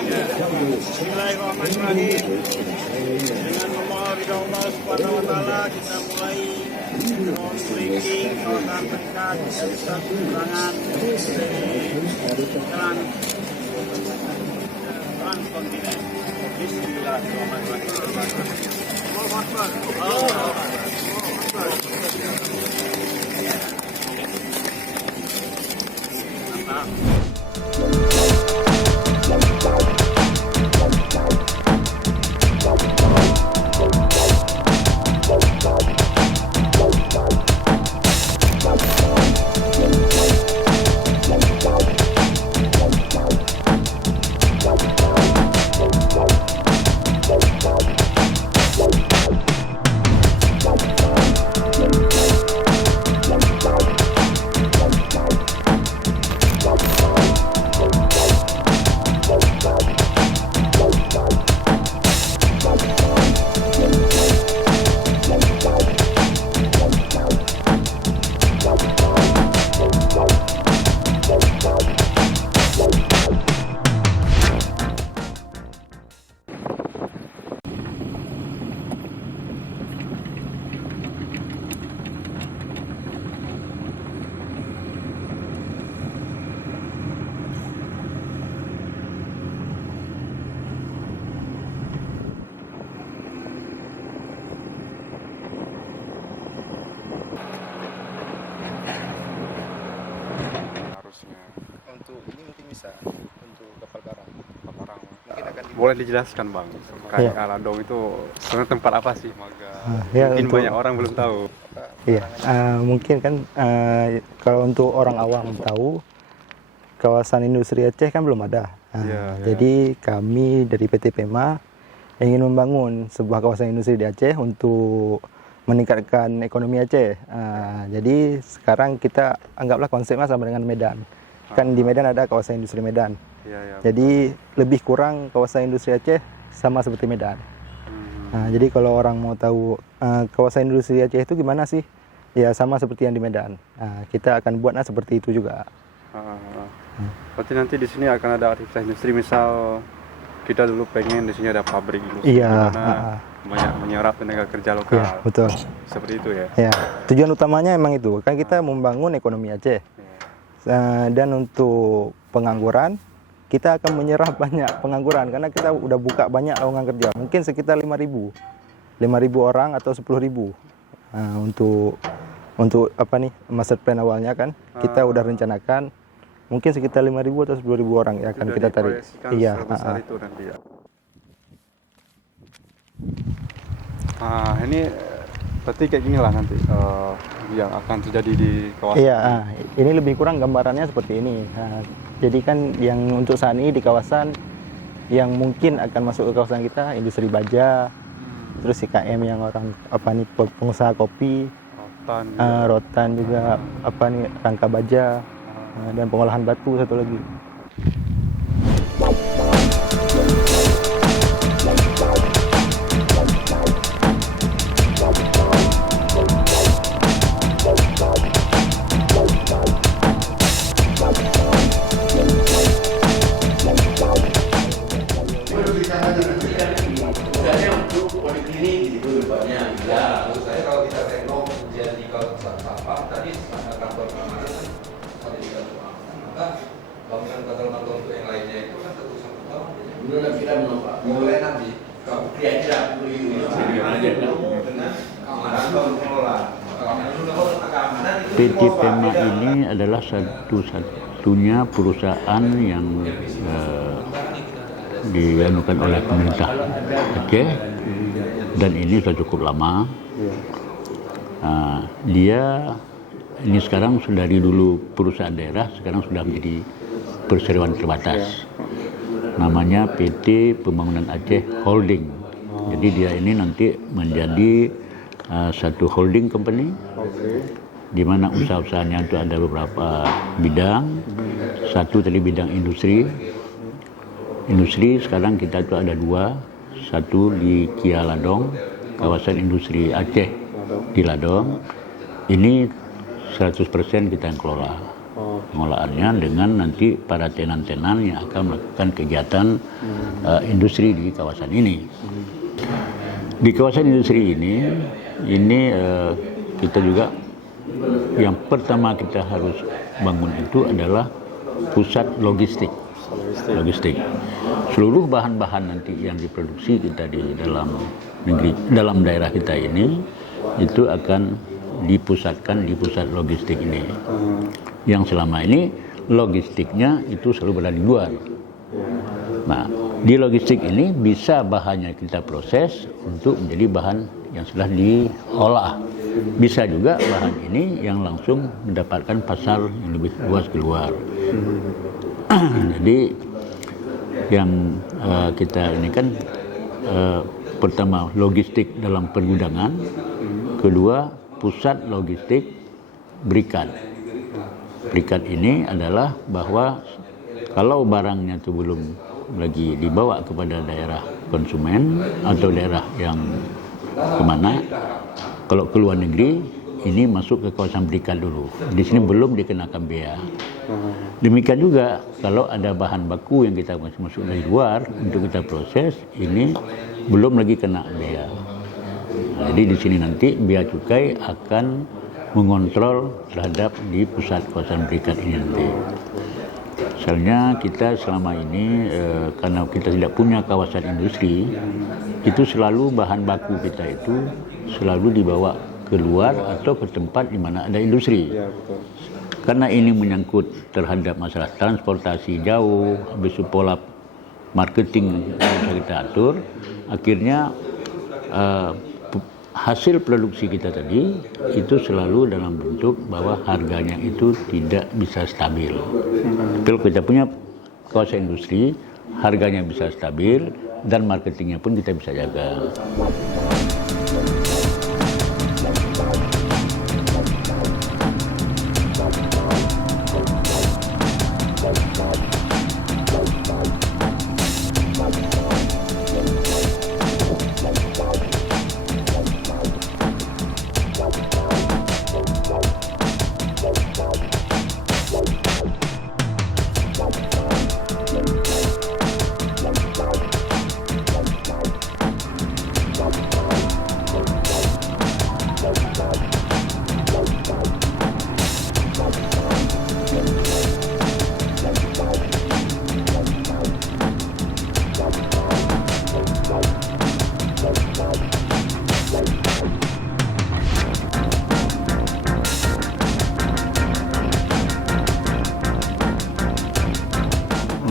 Bismillahirrahmanirrahim. Dengan memohon ridha Allah Subhanahu wa taala kita mulai briefing kawasan dekat dan perangan transkontinen. Bismillahirrahmanirrahim. Allahu Akbar. Allahu Akbar. Untuk ini mungkin bisa untuk kapal karang. Mungkin akan Boleh dijelaskan Bang, kayak Aladong itu sebenarnya tempat apa sih? Mungkin untuk, banyak orang belum tahu. Iya, mungkin kan kalau untuk orang awam tahu kawasan industri Aceh kan belum ada. Jadi kami dari PT PEMA ingin membangun sebuah kawasan industri di Aceh untuk meningkatkan ekonomi Aceh. Jadi sekarang kita anggaplah konsepnya sama dengan Medan. Kan di Medan ada kawasan industri Medan. Jadi lebih kurang kawasan industri Aceh sama seperti Medan. Jadi kalau orang mau tahu kawasan industri Aceh itu gimana sih? Ya sama seperti yang di Medan. Kita akan buatnya seperti itu juga. Berarti nanti di sini akan ada aktivitas industri, misal kita dulu pengen di sini ada pabrik industri, banyak menyerap tenaga kerja lokal. Iya, betul. Seperti itu ya. Ya, tujuan utamanya emang itu. Kan kita membangun ekonomi Aceh. Dan untuk pengangguran, kita akan menyerap banyak pengangguran karena kita udah buka banyak lowongan kerja. Mungkin sekitar 5.000 orang atau 10.000. Untuk apa nih, master plan awalnya kan kita udah rencanakan mungkin sekitar 5.000 atau 10.000 orang ya akan kita tarik. Iya. Itu nanti ya. Ini berarti kayak gini lah nanti yang akan terjadi di kawasan. Iya, ini lebih kurang gambarannya seperti ini. Jadi kan yang untuk saat ini di kawasan yang mungkin akan masuk ke kawasan kita industri baja, terus IKM yang orang apa nih pengusaha kopi, rotan juga apa nih rangka baja, dan pengolahan batu satu lagi. PT PEMA ini adalah satu-satunya perusahaan yang dianukan oleh pemerintah Aceh, dan ini sudah cukup lama. Dia ini sekarang sudah dari dulu perusahaan daerah, sekarang sudah menjadi perseroan terbatas. Namanya PT Pembangunan Aceh Holding. Jadi dia ini nanti menjadi satu holding company, di mana usaha-usahanya itu ada beberapa bidang. Satu tadi bidang industri. Industri sekarang kita itu ada dua. Satu di Kia Ladong, kawasan industri Aceh di Ladong. Ini 100% kita yang kelola. pengolahannya dengan nanti para tenan-tenan yang akan melakukan kegiatan industri di kawasan ini. Di kawasan industri ini kita juga yang pertama kita harus bangun itu adalah pusat logistik. Seluruh bahan-bahan nanti yang diproduksi kita di dalam negeri, dalam daerah kita ini, itu akan dipusatkan di pusat logistik ini. Yang selama ini logistiknya itu selalu berada di luar. Nah, di logistik ini bisa bahannya kita proses untuk menjadi bahan yang sudah diolah. Bisa juga bahan ini yang langsung mendapatkan pasar yang lebih luas keluar. Jadi yang kita ini kan pertama logistik dalam pergudangan, kedua pusat logistik berikat. Berikat ini adalah bahwa kalau barangnya itu belum lagi dibawa kepada daerah konsumen atau daerah yang kemana, kalau ke luar negeri ini masuk ke kawasan berikat dulu. Di sini belum dikenakan bea. Demikian juga kalau ada bahan baku yang kita masuk dari luar untuk kita proses, ini belum lagi kena bea. Nah, jadi di sini nanti bea cukai akan mengontrol terhadap di pusat kawasan berikat ini nanti. Misalnya kita selama ini karena kita tidak punya kawasan industri, itu selalu bahan baku kita itu selalu dibawa keluar atau ke tempat di mana ada industri. Ya, betul. Karena ini menyangkut terhadap masalah transportasi jauh, habis itu pola marketing yang bisa kita atur, akhirnya hasil produksi kita tadi itu selalu dalam bentuk bahwa harganya itu tidak bisa stabil. Kalau kita punya kawasan industri, harganya bisa stabil dan marketingnya pun kita bisa jaga.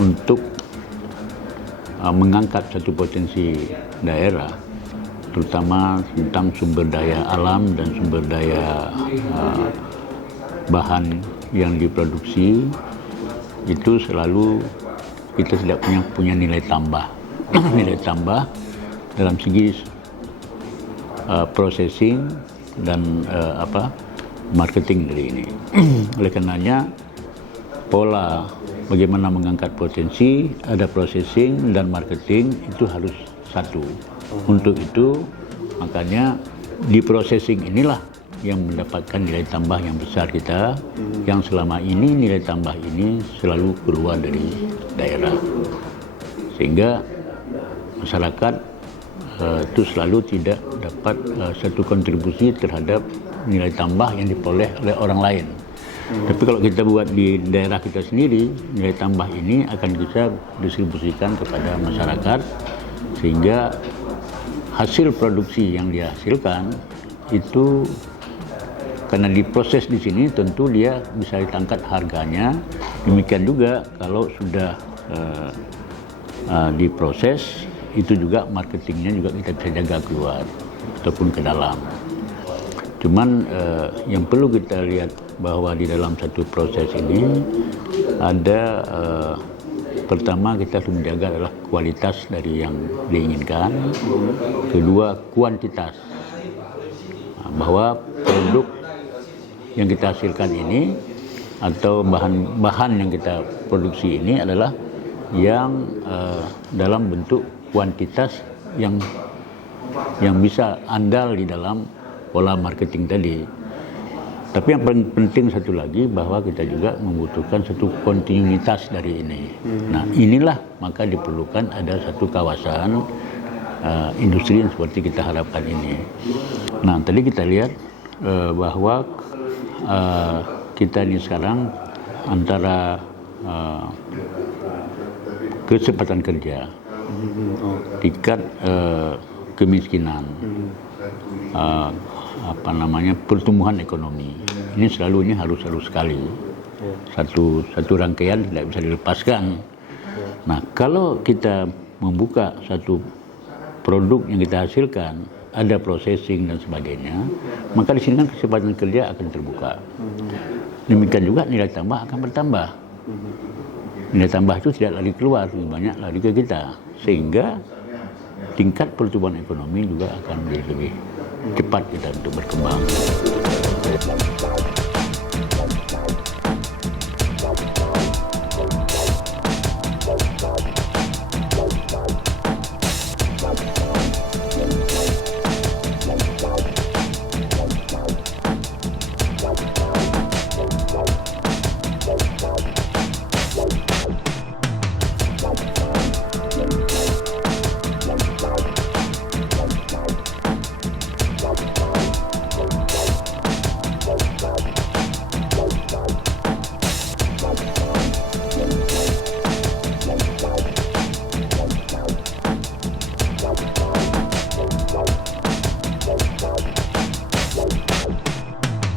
Untuk mengangkat satu potensi daerah, terutama tentang sumber daya alam dan sumber daya bahan yang diproduksi, itu selalu kita tidak punya nilai tambah. Nilai tambah dalam segi processing dan marketing dari ini. Oleh karenanya pola bagaimana mengangkat potensi, ada processing dan marketing itu harus satu. Untuk itu makanya di processing inilah yang mendapatkan nilai tambah yang besar kita, yang selama ini nilai tambah ini selalu keluar dari daerah, sehingga masyarakat itu selalu tidak dapat satu kontribusi terhadap nilai tambah yang diperoleh oleh orang lain. Tapi kalau kita buat di daerah kita sendiri, nilai tambah ini akan kita distribusikan kepada masyarakat, sehingga hasil produksi yang dihasilkan itu karena diproses di sini tentu dia bisa ditangkat harganya. Demikian juga kalau sudah diproses, itu juga marketingnya juga kita bisa jaga keluar ataupun ke dalam. Cuman yang perlu kita lihat bahwa di dalam satu proses ini ada pertama kita harus menjaga adalah kualitas dari yang diinginkan, kedua kuantitas, bahwa produk yang kita hasilkan ini atau bahan-bahan yang kita produksi ini adalah yang dalam bentuk kuantitas yang bisa andal di dalam pola marketing tadi. Tapi yang paling penting satu lagi bahwa kita juga membutuhkan satu kontinuitas dari ini. Nah inilah maka diperlukan ada satu kawasan industri yang seperti kita harapkan ini. Nah tadi kita lihat bahwa kita ini sekarang antara kesempatan kerja, tingkat kemiskinan, pertumbuhan ekonomi. Ini selalu ini harus sekali. Satu rangkaian tidak bisa dilepaskan. Nah, kalau kita membuka satu produk yang kita hasilkan, ada processing dan sebagainya, maka di sini kan kesempatan kerja akan terbuka. Demikian juga nilai tambah akan bertambah. Nilai tambah itu tidak lari keluar, lebih banyak lari ke kita, sehingga tingkat pertumbuhan ekonomi juga akan menjadi lebih cepat kita untuk berkembang.